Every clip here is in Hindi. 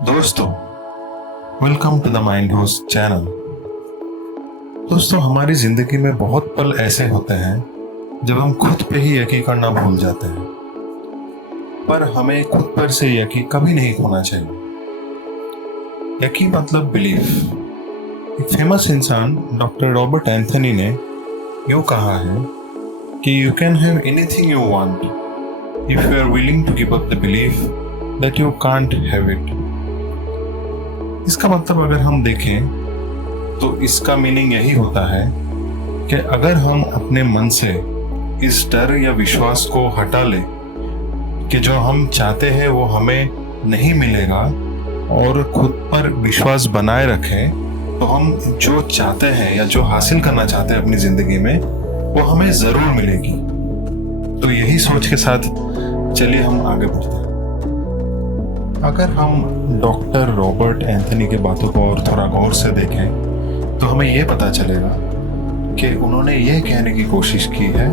दोस्तों, welcome to the Mind Host channel. दोस्तों, हमारी जिंदगी में बहुत पल ऐसे होते हैं जब हम खुद पे ही यकीन करना भूल जाते हैं, पर हमें खुद पर से यकीन कभी नहीं खोना चाहिए। यकीन मतलब बिलीफ। एक फेमस इंसान डॉक्टर रॉबर्ट एंथनी ने यूं कहा है कि you can have anything you want if you are willing to give up the belief that you can't have it. इसका मतलब अगर हम देखें तो इसका मीनिंग यही होता है कि अगर हम अपने मन से इस डर या विश्वास को हटा लें कि जो हम चाहते हैं वो हमें नहीं मिलेगा और खुद पर विश्वास बनाए रखें, तो हम जो चाहते हैं या जो हासिल करना चाहते हैं अपनी जिंदगी में वो हमें जरूर मिलेगी। तो यही सोच के साथ चलिए हम आगे बढ़ते हैं। अगर हम डॉक्टर रॉबर्ट एंथनी के बातों को और थोड़ा गौर से देखें तो हमें ये पता चलेगा कि उन्होंने ये कहने की कोशिश की है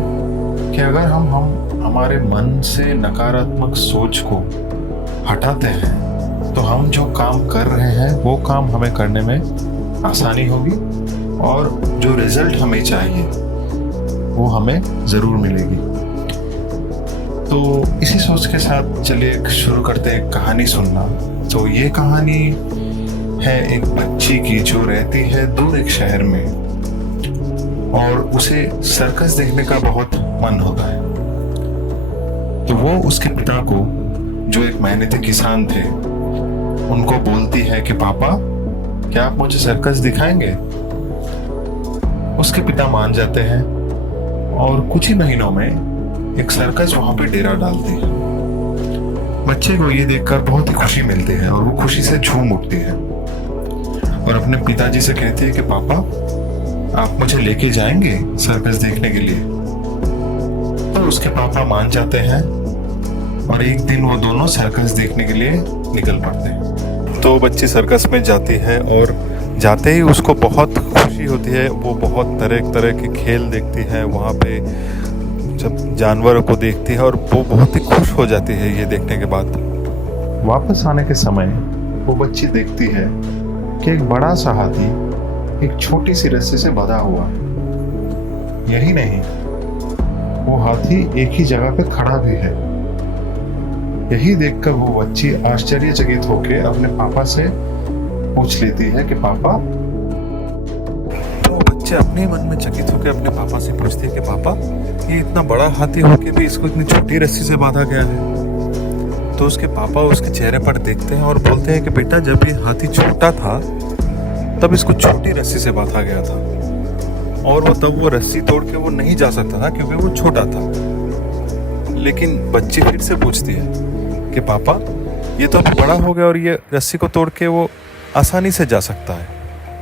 कि अगर हम हमारे मन से नकारात्मक सोच को हटाते हैं तो हम जो काम कर रहे हैं वो काम हमें करने में आसानी होगी और जो रिजल्ट हमें चाहिए वो हमें ज़रूर मिलेगी। तो इसी सोच के साथ चलिए शुरू करते हैं कहानी सुनना। तो ये कहानी है एक बच्ची की जो रहती है दूर एक शहर में और उसे सर्कस देखने का बहुत मन होता है। तो वो उसके पिता को, जो एक मेहनती किसान थे, उनको बोलती है कि पापा, क्या आप मुझे सर्कस दिखाएंगे? उसके पिता मान जाते हैं और कुछ ही महीनों में एक सर्कस वहां पे डेरा डालती है। बच्चे को ये देखकर बहुत ही खुशी मिलती है और वो खुशी से झूम उठती है और अपने पिताजी से कहती है कि पापा, आप मुझे लेके जाएंगे सर्कस देखने के लिए? तो उसके पापा मान जाते हैं और एक दिन वो दोनों सर्कस देखने के लिए निकल पड़ते हैं। तो बच्ची सर्कस में जाती है और जाते ही उसको बहुत खुशी होती है। वो बहुत तरह तरह के खेल देखती है, वहाँ पे जब जानवरों को देखती है और वो बहुत ही खुश हो जाती है ये देखने के बाद। वापस आने के समय वो बच्ची देखती है कि एक बड़ा सा हाथी एक छोटी सी रस्सी से बंधा हुआ। यही नहीं, वो हाथी एक ही जगह पे खड़ा भी है। यही देखकर वो बच्ची आश्चर्यचकित होकर अपने पापा से पूछ लेती है कि पापा। तो बच्चे अपने मन में चकित होकर अपने पापा से पूछते हैं कि पापा, ये इतना बड़ा हाथी होके भी इसको इतनी छोटी रस्सी से बांधा गया है। तो उसके पापा उसके चेहरे पर देखते हैं और बोलते हैं कि बेटा, जब ये हाथी छोटा था तब इसको छोटी रस्सी से बांधा गया था और वो रस्सी तोड़ के वो नहीं जा सकता था क्योंकि वो छोटा था। लेकिन बच्ची फिर से पूछती है कि पापा, ये तो अभी बड़ा हो गया और ये रस्सी को तोड़ के वो आसानी से जा सकता है,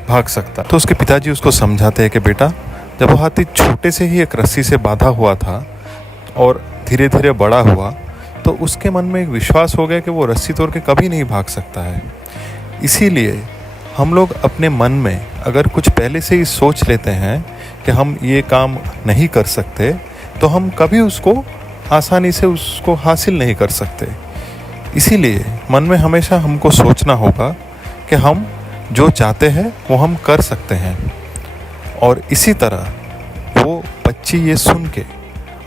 भाग सकता है। तो उसके पिताजी उसको समझाते हैं कि बेटा, जब वो हाथी छोटे से ही एक रस्सी से बांधा हुआ था और धीरे धीरे बड़ा हुआ तो उसके मन में एक विश्वास हो गया कि वो रस्सी तोड़ के कभी नहीं भाग सकता है। इसीलिए हम लोग अपने मन में अगर कुछ पहले से ही सोच लेते हैं कि हम ये काम नहीं कर सकते, तो हम कभी उसको आसानी से उसको हासिल नहीं कर सकते। इसीलिए मन में हमेशा हमको सोचना होगा कि हम जो चाहते हैं वो हम कर सकते हैं। और इसी तरह वो बच्ची ये सुन के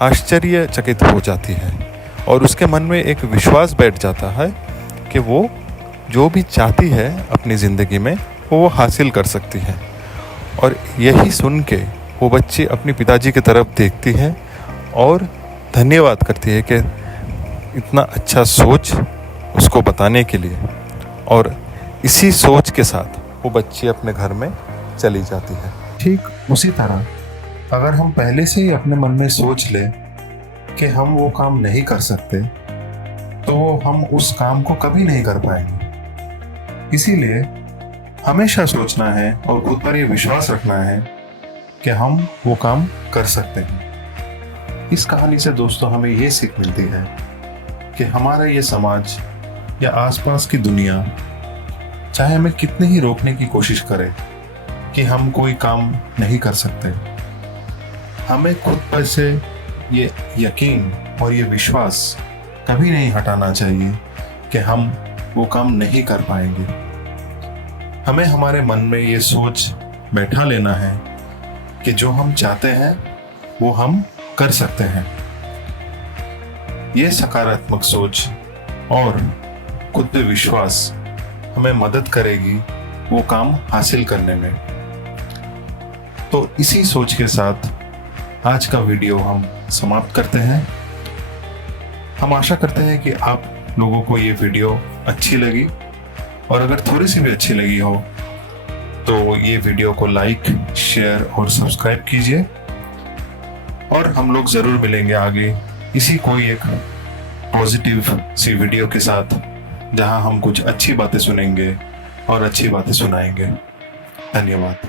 आश्चर्यचकित हो जाती है और उसके मन में एक विश्वास बैठ जाता है कि वो जो भी चाहती है अपनी ज़िंदगी में वो हासिल कर सकती है। और यही सुन के वो बच्ची अपने पिताजी की तरफ देखती है और धन्यवाद करती है कि इतना अच्छा सोच उसको बताने के लिए। और इसी सोच के साथ वो बच्ची अपने घर में चली जाती है। ठीक उसी तरह अगर हम पहले से ही अपने मन में सोच लें कि हम वो काम नहीं कर सकते, तो हम उस काम को कभी नहीं कर पाएंगे। इसीलिए हमेशा सोचना है और खुद पर ये विश्वास रखना है कि हम वो काम कर सकते हैं। इस कहानी से दोस्तों हमें ये सीख मिलती है कि हमारा ये समाज या आसपास की दुनिया चाहे हमें कितने ही रोकने की कोशिश करे कि हम कोई काम नहीं कर सकते, हमें खुद पर से ये यकीन और ये विश्वास कभी नहीं हटाना चाहिए कि हम वो काम नहीं कर पाएंगे। हमें हमारे मन में ये सोच बैठा लेना है कि जो हम चाहते हैं वो हम कर सकते हैं। ये सकारात्मक सोच और खुद पे विश्वास हमें मदद करेगी वो काम हासिल करने में। तो इसी सोच के साथ आज का वीडियो हम समाप्त करते हैं। हम आशा करते हैं कि आप लोगों को ये वीडियो अच्छी लगी, और अगर थोड़ी सी भी अच्छी लगी हो तो ये वीडियो को लाइक, शेयर और सब्सक्राइब कीजिए। और हम लोग ज़रूर मिलेंगे आगे इसी कोई एक पॉजिटिव सी वीडियो के साथ, जहां हम कुछ अच्छी बातें सुनेंगे और अच्छी बातें सुनाएंगे। धन्यवाद।